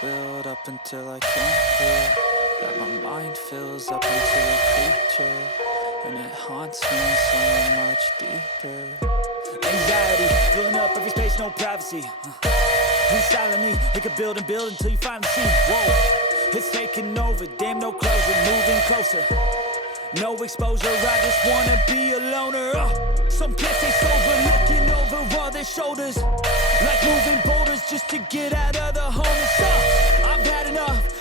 build up until I can't hear. That my mind fills up into a creature, and it haunts me so much deeper. Anxiety, filling up every space, no privacy. And silently, it could build and build until you finally see. Whoa, it's taking over, damn no closure, moving closer. No exposure, I just wanna be a loner. Some can't stay sober, looking over all their shoulders, like moving boulders just to get out of the home. It's I've had enough,